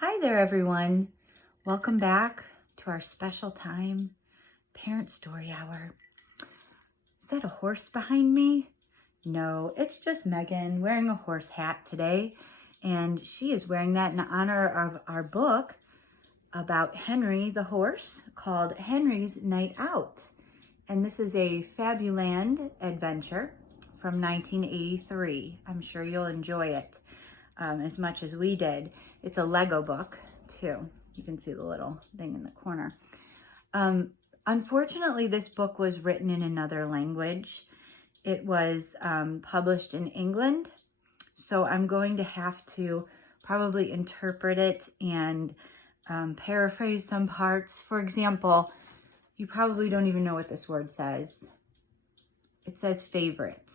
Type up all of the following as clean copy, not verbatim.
Hi there, everyone. Welcome back to our special time, Parent Story Hour. Is that a horse behind me? No, it's just Megan wearing a horse hat today, and she is wearing that in honor of our book about Henry the horse called Henry's Night Out. And this is a Fabuland adventure from 1983. I'm sure you'll enjoy it as much as we did. It's a Lego book too. You can see the little thing in the corner. Unfortunately, this book was written in another language. It was published in England, so I'm going to have to probably interpret it and paraphrase some parts. For example, you probably don't even know what this word says. It says favorite,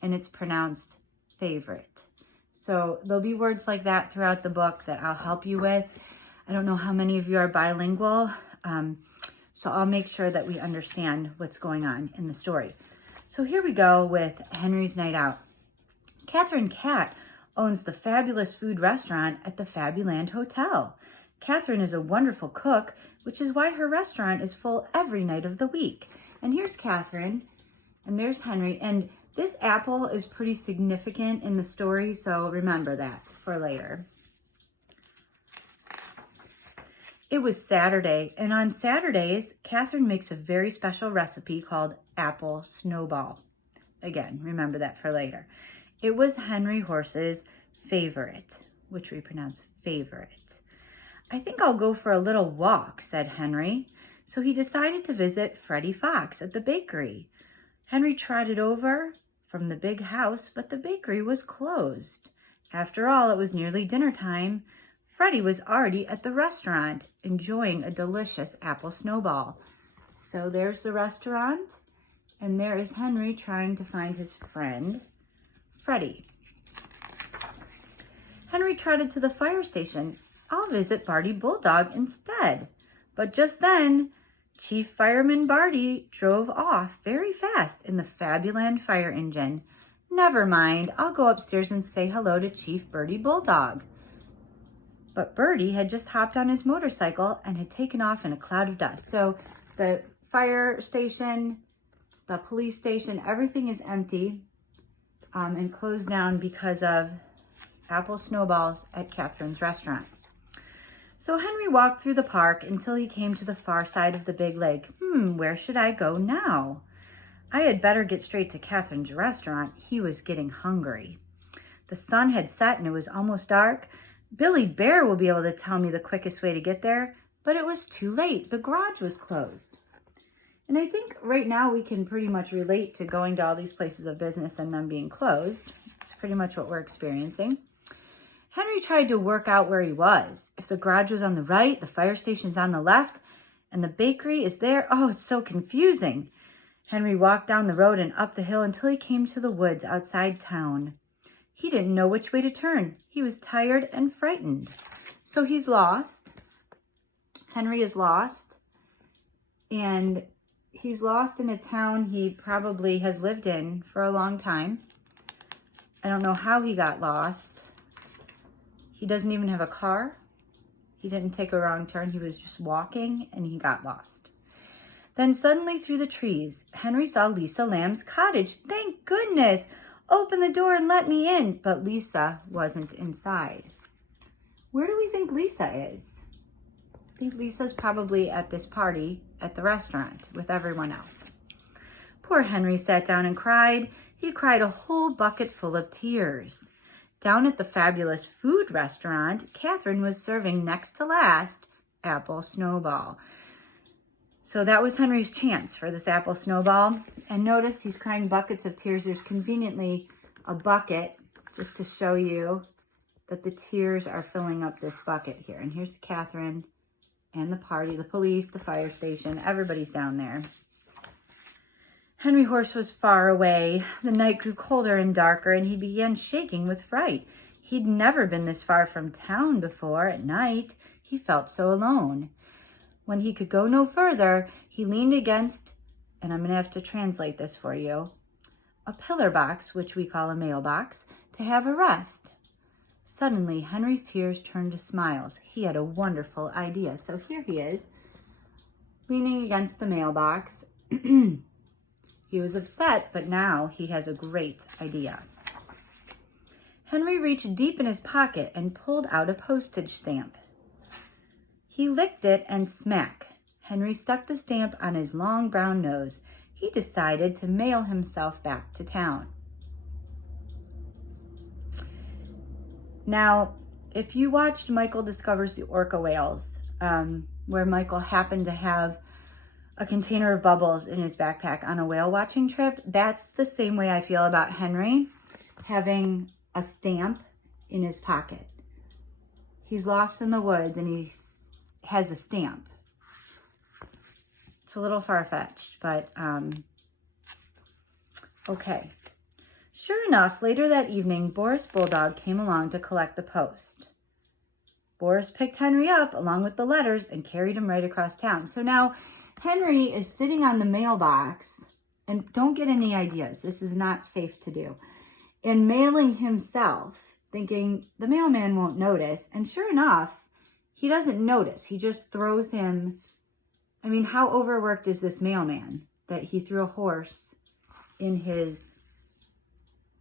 and it's pronounced favorite. So there'll be words like that throughout the book that I'll help you with. I don't know how many of you are bilingual, so I'll make sure that we understand what's going on in the story. So here we go with Henry's Night Out. Catherine Catt owns the fabulous food restaurant at the Fabuland Hotel. Catherine is a wonderful cook, which is why her restaurant is full every night of the week. And here's Catherine, and there's Henry, and this apple is pretty significant in the story, so remember that for later. It was Saturday, and on Saturdays, Catherine makes a very special recipe called apple snowball. Again, remember that for later. It was Henry Horse's favorite, which we pronounce favorite. I think I'll go for a little walk, said Henry. So he decided to visit Freddie Fox at the bakery. Henry trotted over from the big house, but the bakery was closed. After all, it was nearly dinner time. Freddie was already at the restaurant, enjoying a delicious apple snowball. So there's the restaurant, and there is Henry trying to find his friend, Freddie. Henry trotted to the fire station. I'll visit Barty Bulldog instead. But just then, Chief Fireman Barty drove off very fast in the Fabuland fire engine. Never mind, I'll go upstairs and say hello to Chief Bertie Bulldog. But Bertie had just hopped on his motorcycle and had taken off in a cloud of dust. So the fire station, the police station, everything is empty and closed down because of apple snowballs at Catherine's restaurant. So Henry walked through the park until he came to the far side of the big lake. Where should I go now? I had better get straight to Catherine's restaurant. He was getting hungry. The sun had set and it was almost dark. Billy Bear will be able to tell me the quickest way to get there, but it was too late. The garage was closed. And I think right now we can pretty much relate to going to all these places of business and them being closed. It's pretty much what we're experiencing. Henry tried to work out where he was. If the garage was on the right, the fire station's on the left, and the bakery is there. Oh, it's so confusing. Henry walked down the road and up the hill until he came to the woods outside town. He didn't know which way to turn. He was tired and frightened. So he's lost. Henry is lost. And he's lost in a town he probably has lived in for a long time. I don't know how he got lost. He doesn't even have a car. He didn't take a wrong turn. He was just walking and he got lost. Then suddenly through the trees, Henry saw Lisa Lamb's cottage. Thank goodness! Open the door and let me in. But Lisa wasn't inside. Where do we think Lisa is? I think Lisa's probably at this party at the restaurant with everyone else. Poor Henry sat down and cried. He cried a whole bucket full of tears. Down at the fabulous food restaurant, Catherine was serving next to last apple snowball. So that was Henry's chance for this apple snowball. And notice he's crying buckets of tears. There's conveniently a bucket just to show you that the tears are filling up this bucket here. And here's Catherine and the party, the police, the fire station. Everybody's down there. Henry Horse was far away. The night grew colder and darker, and he began shaking with fright. He'd never been this far from town before at night. He felt so alone. When he could go no further, he leaned against, and I'm going to have to translate this for you, a pillar box, which we call a mailbox, to have a rest. Suddenly, Henry's tears turned to smiles. He had a wonderful idea. So here he is, leaning against the mailbox. He was upset, but now he has a great idea. Henry reached deep in his pocket and pulled out a postage stamp. He licked it and smack. Henry stuck the stamp on his long brown nose. He decided to mail himself back to town. Now, if you watched Michael Discovers the Orca Whales, where Michael happened to have a container of bubbles in his backpack on a whale watching trip, that's the same way I feel about Henry having a stamp in his pocket. He's lost in the woods and he has a stamp. It's a little far-fetched, but okay. Sure enough, later that evening, Boris Bulldog came along to collect the post. Boris picked Henry up along with the letters and carried him right across town. So now Henry is sitting on the mailbox, and don't get any ideas. This is not safe to do. And mailing himself, thinking the mailman won't notice. And sure enough, he doesn't notice. He just throws him. I mean, how overworked is this mailman that he threw a horse in his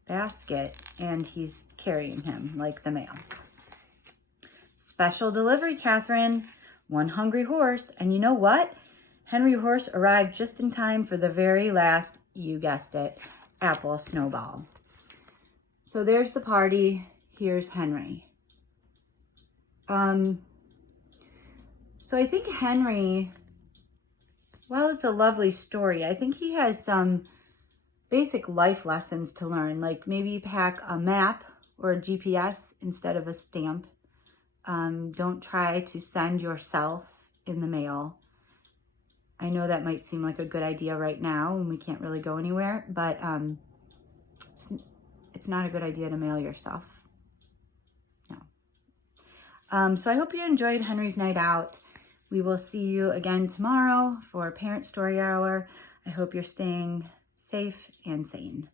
basket and he's carrying him like the mail. Special delivery, Catherine. One hungry horse. And you know what? Henry Horse arrived just in time for the very last, you guessed it, apple snowball. So there's the party. Here's Henry. So I think Henry, well, it's a lovely story. I think he has some basic life lessons to learn, like maybe pack a map or a GPS instead of a stamp. Don't try to send yourself in the mail. I know that might seem like a good idea right now when we can't really go anywhere, but it's not a good idea to mail yourself. No. So I hope you enjoyed Henry's Night Out. We will see you again tomorrow for Parent Story Hour. I hope you're staying safe and sane.